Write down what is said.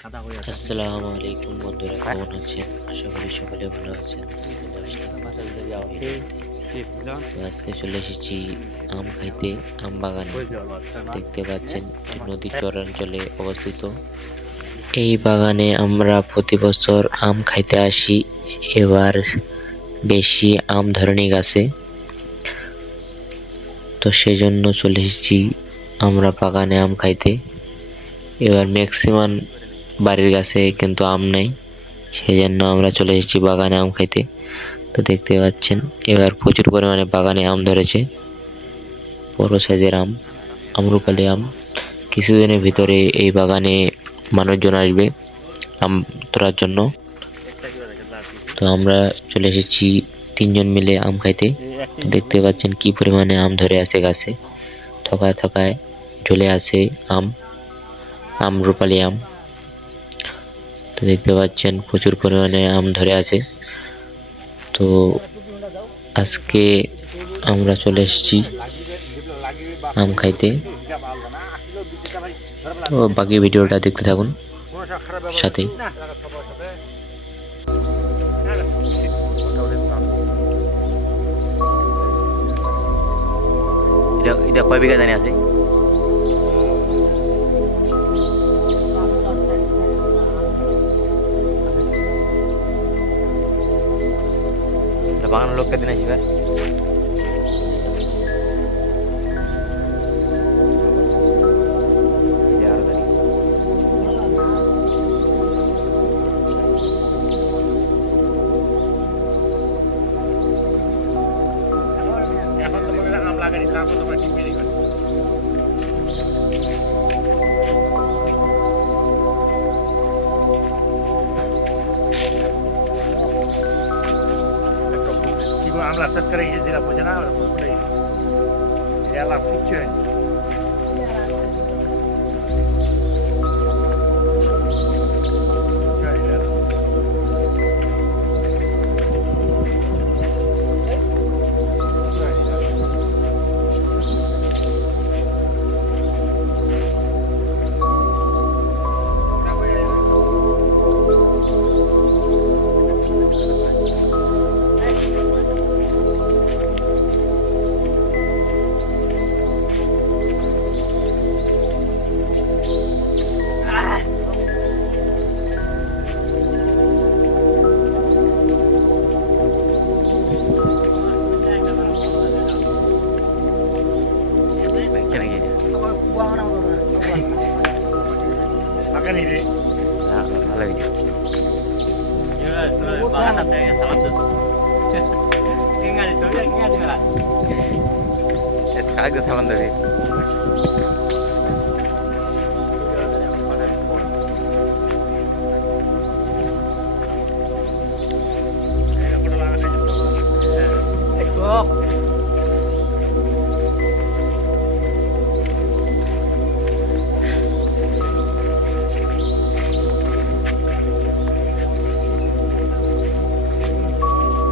আসসালামু আলাইকুম বন্ধুরা, কেমন আছেন? আশা করি সকলে ভালো আছেন। তো আজকে চলে এসেছি আম খাইতে, আম বাগানে। দেখতে পাচ্ছেন এটি নদীর চরাঞ্চলে অবস্থিত। এই বাগানে আমরা প্রতি বছর আম খাইতে আসি। এবার বেশি আম ধরেনি গাছে, তো সেজন্য চলে এসেছি আমরা বাগানে আম খাইতে। এবার ম্যাক্সিমাম বাড়ির গাছে কিন্তু আম নাই, সেই জন্য আমরা চলে এসেছি বাগানে আম খাইতে। তো দেখতে পাচ্ছেন এবার প্রচুর পরিমাণে বাগানে আম ধরেছে, বড় সাইজের আম, আম্রপালি আম। কিছুদিনের ভিতরে এই বাগানে মানুষজন আসবে আম তোলার জন্য। তো আমরা চলে এসেছি তিনজন মিলে আম খাইতে। দেখতে পাচ্ছেন কি পরিমাণে আম ধরে আছে গাছে, থকায় থকায় ঝুলে আছে আম, আম্রপালি আম। তো দেখতে পাচ্ছেন প্রচুর পরিমাণে আম ধরে আছে। তো আজকে আমরা চলে এসেছি আম খাইতে। তো বাকি ভিডিওটা দেখতে থাকুন সাথেই। এটা কয় বিঘা জানি আছে? বাগানের লোককে দিন আসবে। এখন তো মনে আম লাগানি তারপর তোমরা ঠিক বেরিয়ে গেল। Tipo, am las pescării de la Pogenă, ela funciona. Makan ini. Nah, halo itu. Ya, terus bahas apa yang salam tuh. Ingat itu ya, ingat juga. Kagak salam tadi.